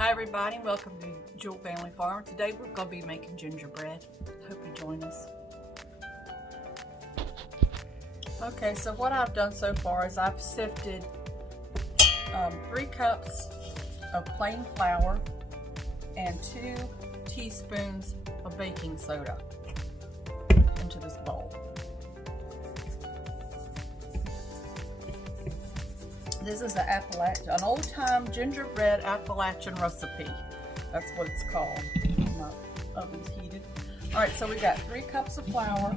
Hi everybody, welcome to Jewellfamilyfarm. Today we're going to be making gingerbread. Hope you join us. Okay, so what I've done so far is I've sifted 3 cups of plain flour and 2 teaspoons of baking soda into this bowl. This is an old-time gingerbread Appalachian recipe. That's what it's called. My oven's heated. All right, so we got 3 cups of flour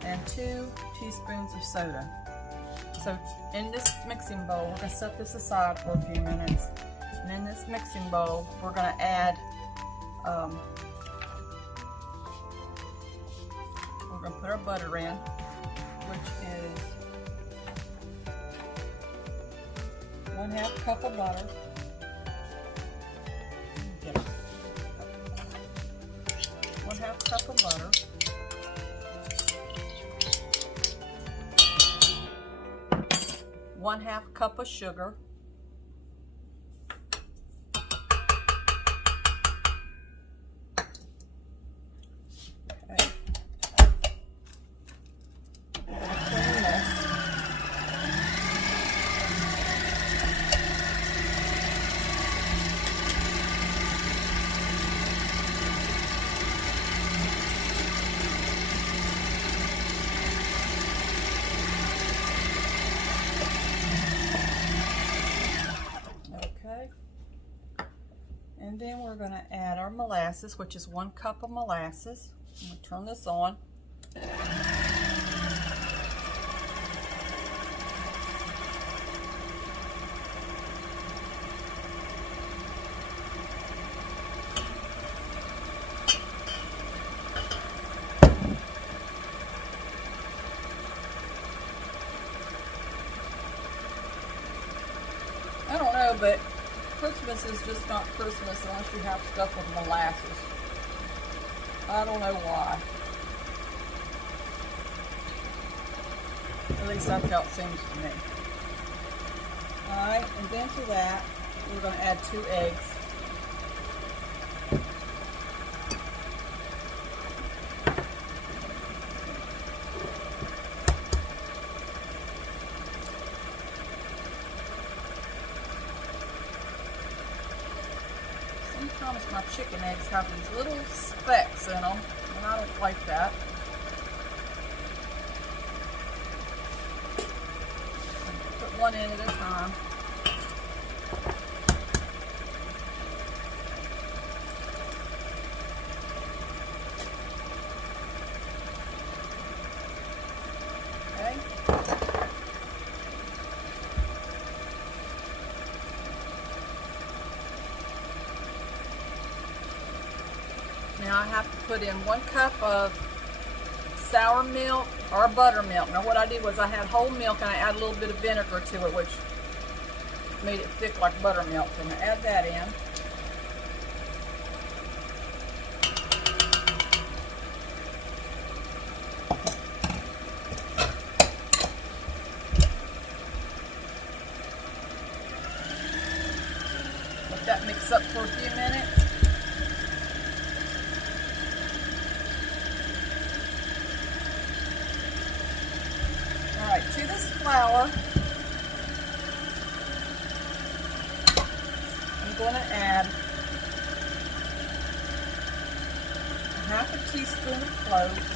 and 2 teaspoons of soda. So in this mixing bowl, we're going to set this aside for a few minutes. And in this mixing bowl, we're going to add, we're going to put our butter in, which is 1/2 cup of butter. 1/2 cup of butter. 1/2 cup of sugar. And then we're going to add our molasses, which is 1 cup of molasses. I'm going to turn this on. I don't know, but Christmas is just not Christmas unless you have stuff with molasses. I don't know why. At least that's how it seems to me. Alright, and then to that, we're going to add 2 eggs. Sometimes my chicken eggs have these little specks in them, and I don't like that. Put one in at a time. Okay. Now I have to put in 1 cup of sour milk or buttermilk. Now what I did was I had whole milk and I added a little bit of vinegar to it, which made it thick like buttermilk. So I'm going to add that in. Let that mix up for a few minutes. Alright, to this flour, I'm going to add 1/2 teaspoon of cloves,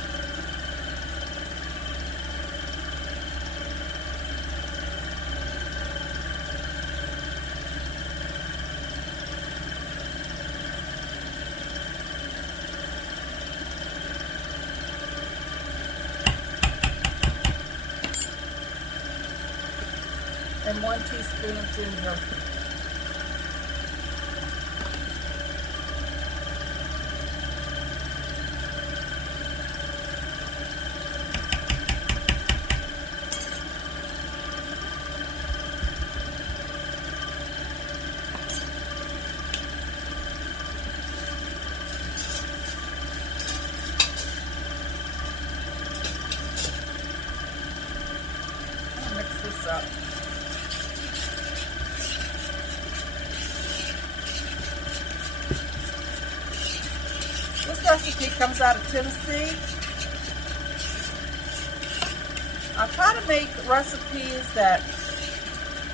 and 1 teaspoon of ginger. I'll mix this up. recipe comes out of Tennessee. I try to make recipes that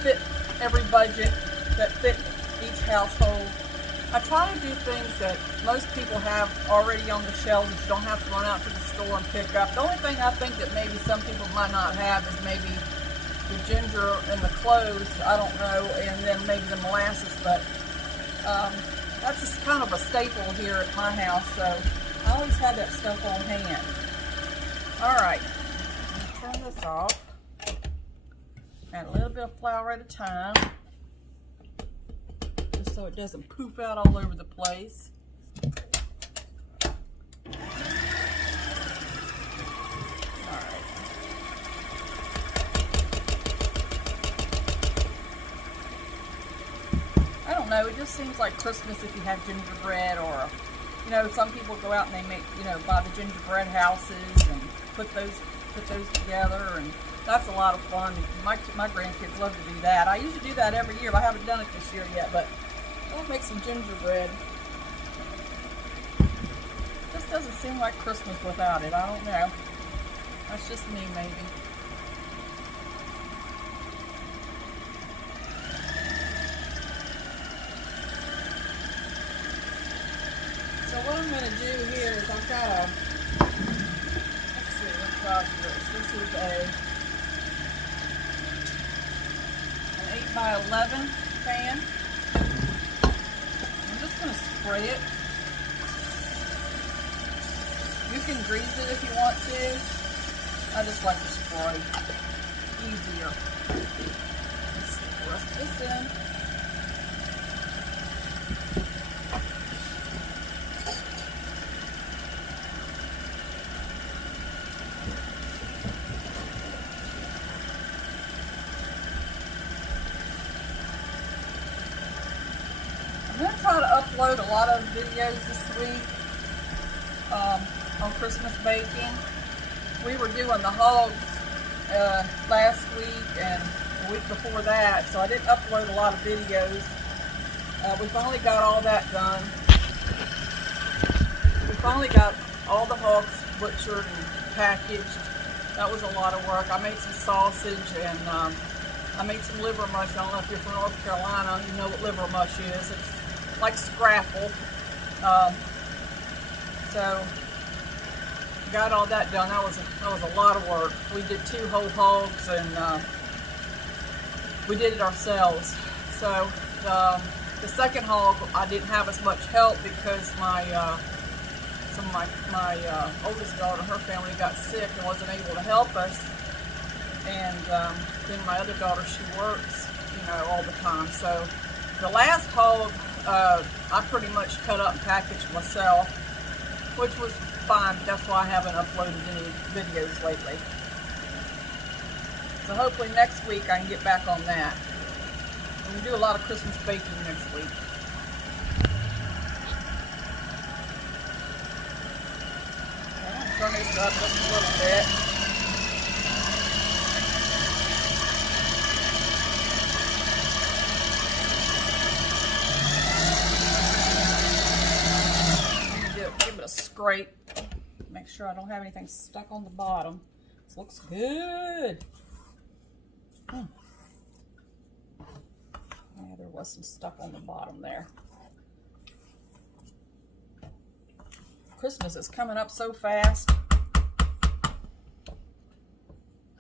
fit every budget, that fit each household. I try to do things that most people have already on the shelves that you don't have to run out to the store and pick up. The only thing I think that maybe some people might not have is maybe the ginger and the cloves, I don't know, and then maybe the molasses, but that's just kind of a staple here at my house, so I always have that stuff on hand. Alright, turn this off. Add a little bit of flour at a time, just so it doesn't poof out all over the place. Alright. I don't know, it just seems like Christmas if you have gingerbread, or, you know, some people go out and they make, you know, buy the gingerbread houses and put those together, and that's a lot of fun. My grandkids love to do that. I usually do that every year, but I haven't done it this year yet, but I'll make some gingerbread. This doesn't seem like Christmas without it. I don't know. That's just me, maybe. So what I'm going to do here is I've got a, let's see, what size is this? This is an 8x11 pan. I'm just going to spray it. You can grease it if you want to. I just like to spray. Easier. Let's rest this in. I'm going to try to upload a lot of videos this week on Christmas baking. We were doing the hogs last week and the week before that, so I didn't upload a lot of videos. We finally got all that done. We finally got all the hogs butchered and packaged. That was a lot of work. I made some sausage and I made some liver mush. I don't know if you're from North Carolina, you know what liver mush is. It's like scrapple. So got all that done. That was a lot of work. We did 2 whole hogs and we did it ourselves. So the second hog I didn't have as much help because my oldest daughter, her family got sick and wasn't able to help us. And then my other daughter, she works, you know, all the time. So the last hog I pretty much cut up and packaged myself, which was fine. That's why I haven't uploaded any videos lately. So hopefully next week I can get back on that. I'm going to do a lot of Christmas baking next week. I'm going to turn this up just a little bit. Give it a scrape. Make sure I don't have anything stuck on the bottom. This looks good. Yeah, there was some stuff on the bottom there. Christmas is coming up so fast.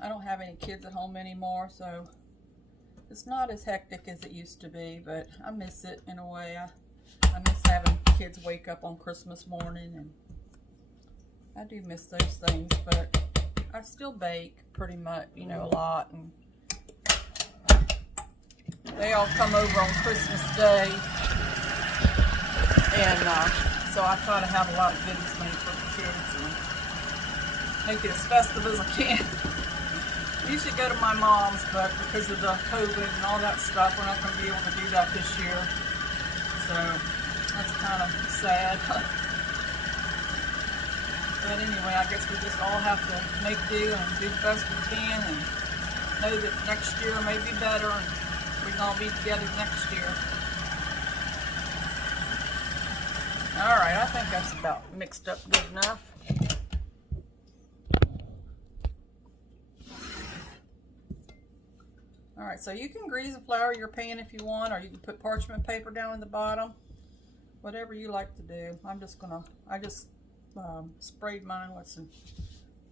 I don't have any kids at home anymore, so it's not as hectic as it used to be, but I miss it in a way. I miss having kids wake up on Christmas morning, and I do miss those things, but I still bake pretty much, you know, a lot, and they all come over on Christmas Day, and so I try to have a lot of goodies made for the kids and make it as festive as I can. I usually go to my mom's, but because of the COVID and all that stuff, we're not going to be able to do that this year, so that's kind of sad. But anyway, I guess we just all have to make do and do the best we can and know that next year may be better and we can all be together next year. All right, I think that's about mixed up good enough. All right, so you can grease and flour your pan if you want, or you can put parchment paper down in the bottom. Whatever you like to do. I just sprayed mine with some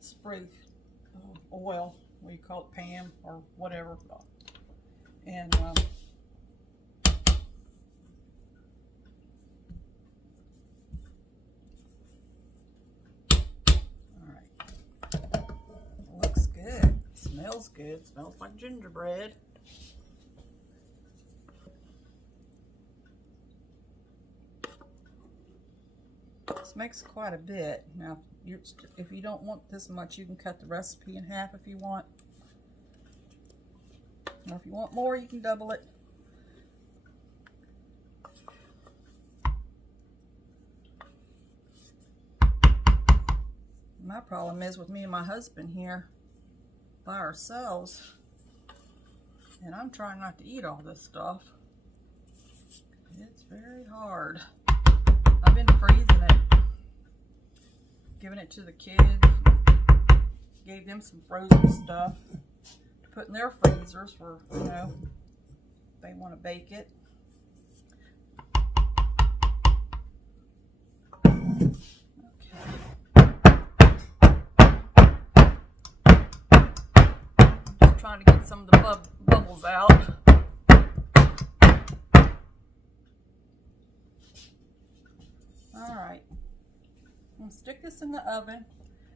spray oil. What do you call it, Pam, or whatever. And all right, looks good. Smells good. Smells like gingerbread. This makes quite a bit. Now, if you don't want this much, you can cut the recipe in half if you want. Or if you want more, you can double it. My problem is with me and my husband here by ourselves, and I'm trying not to eat all this stuff. It's very hard. I've been freezing it, giving it to the kids, gave them some frozen stuff to put in their freezers for, you know, if they want to bake it. Just trying to get some of the bubbles out. All right, I'm going to stick this in the oven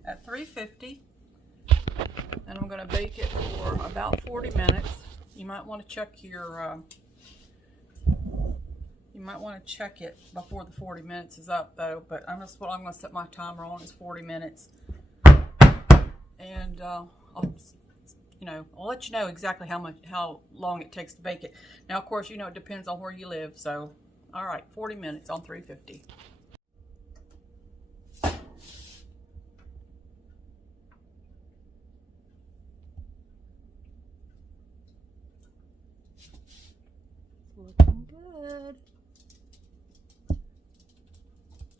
at 350, and I'm going to bake it for about 40 minutes. You might want to check your, it before the 40 minutes is up though, but what I'm going to set my timer on is 40 minutes. And I'll let you know exactly how long it takes to bake it. Now, of course, you know, it depends on where you live, so, all right, 40 minutes on 350. Looking good.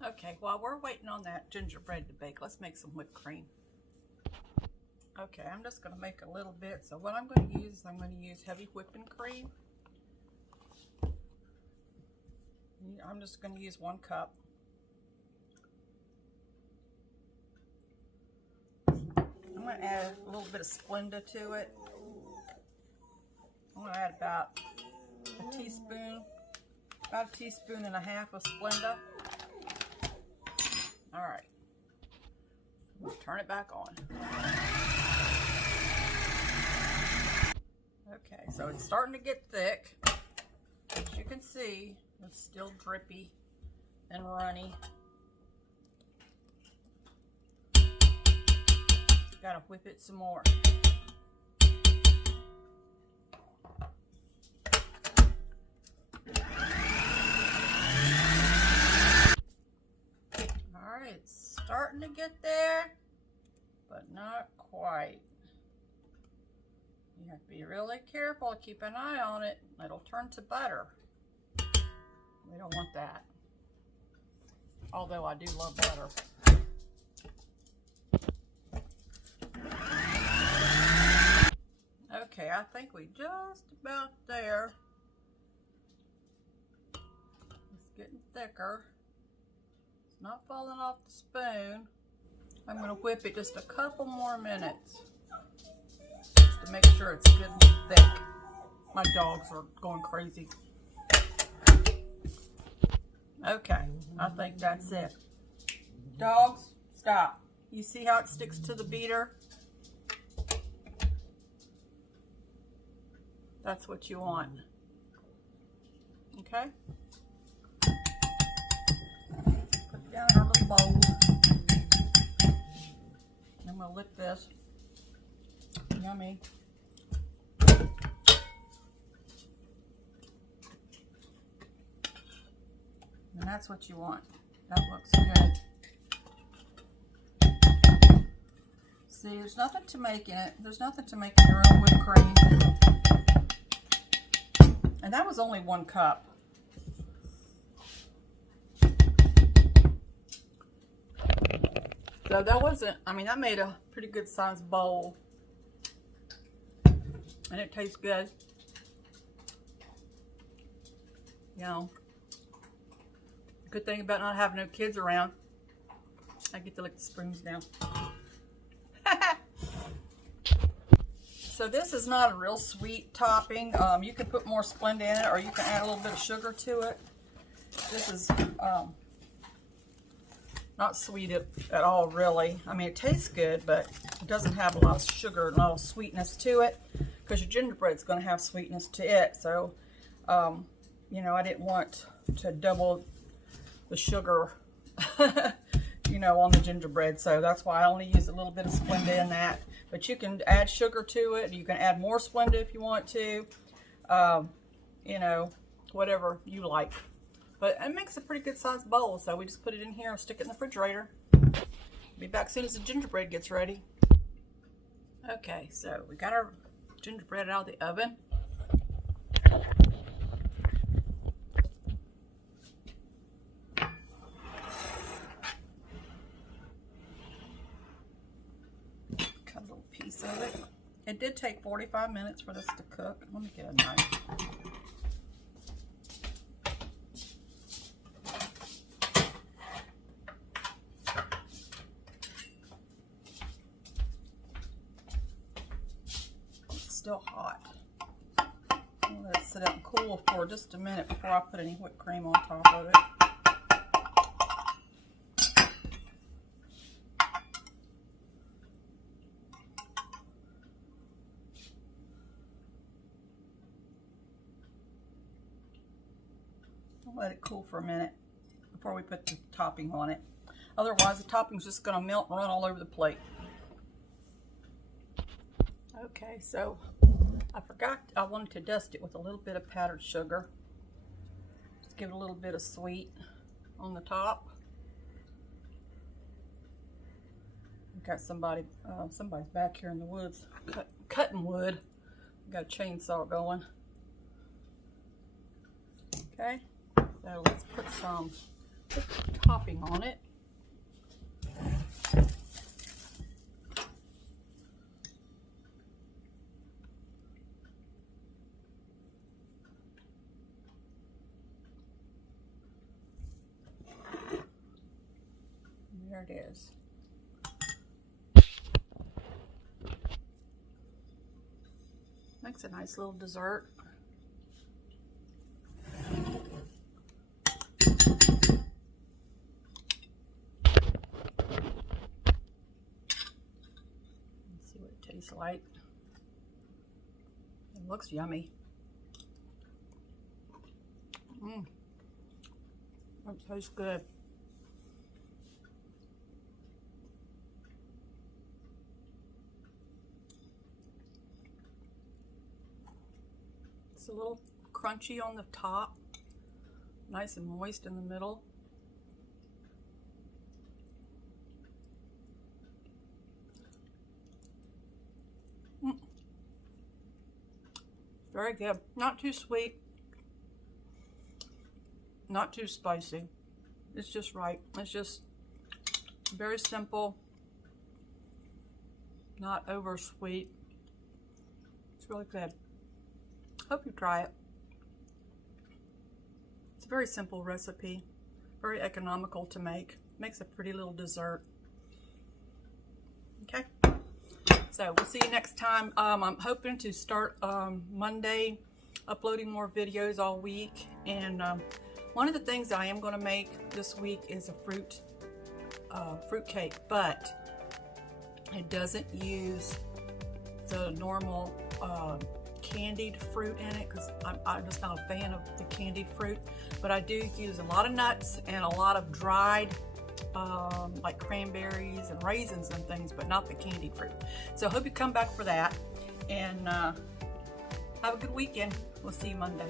Okay, while we're waiting on that gingerbread to bake, let's make some whipped cream. Okay, I'm just going to make a little bit. So what I'm going to use, I'm going to use heavy whipping cream. I'm just going to use 1 cup. I'm going to add a little bit of Splenda to it. I'm going to add about a teaspoon, about a teaspoon and a half of Splenda. All right, we'll turn it back on. Okay, so it's starting to get thick. As you can see, it's still drippy and runny. Gotta whip it some more. Alright, it's starting to get there, but not quite. You have to be really careful, keep an eye on it. It'll turn to butter. We don't want that. Although I do love butter. Okay, I think we just about there. It's getting thicker. It's not falling off the spoon. I'm going to whip it just a couple more minutes just to make sure it's good and thick. My dogs are going crazy. Okay, I think that's it. Dogs, stop. You see how it sticks to the beater? That's what you want. Okay? Put it down in our little bowl. I'm going to lick this. Yummy. And that's what you want. That looks good. See, there's nothing to make in it. There's nothing to make in your own whipped cream. And that was only 1 cup. So that wasn't, I mean, I made a pretty good sized bowl. And it tastes good. You know, good thing about not having no kids around, I get to lick the spoons down. So this is not a real sweet topping. You can put more Splenda in it, or you can add a little bit of sugar to it. This is not sweet at all, really. I mean, it tastes good, but it doesn't have a lot of sugar and a lot of sweetness to it, because your gingerbread's going to have sweetness to it. So, you know, I didn't want to double the sugar, you know, on the gingerbread. So that's why I only use a little bit of Splenda in that. But you can add sugar to it. You can add more Splenda if you want to. You know, whatever you like. But it makes a pretty good sized bowl. So we just put it in here and stick it in the refrigerator. Be back as soon as the gingerbread gets ready. Okay, so we got our gingerbread out of the oven. Cut a little piece of it. It did take 45 minutes for this to cook. Let me get a knife. Still hot. I'll let it sit out and cool for just a minute before I put any whipped cream on top of it. I'll let it cool for a minute before we put the topping on it. Otherwise, the topping's just going to melt and run all over the plate. Okay, so I forgot, I wanted to dust it with a little bit of powdered sugar. Just give it a little bit of sweet on the top. Got somebody's back here in the woods cutting wood. Got a chainsaw going. Okay, so let's put some topping on it. There it is. Makes a nice little dessert. Let's see what it tastes like. It looks yummy. That tastes good. It's a little crunchy on the top, nice and moist in the middle. Very good. Not too sweet, not too spicy. It's just right. It's just very simple, not over sweet. It's really good. Hope you try it. It's a very simple recipe, very economical to make. Makes a pretty little dessert. Okay, so we'll see you next time. I'm hoping to start Monday, uploading more videos all week. And one of the things that I am going to make this week is a fruit cake, but it doesn't use the normal candied fruit in it, because I'm just not a fan of the candied fruit, but I do use a lot of nuts and a lot of dried like cranberries and raisins and things, but not the candied fruit. So I hope you come back for that, and have a good weekend. We'll see you Monday.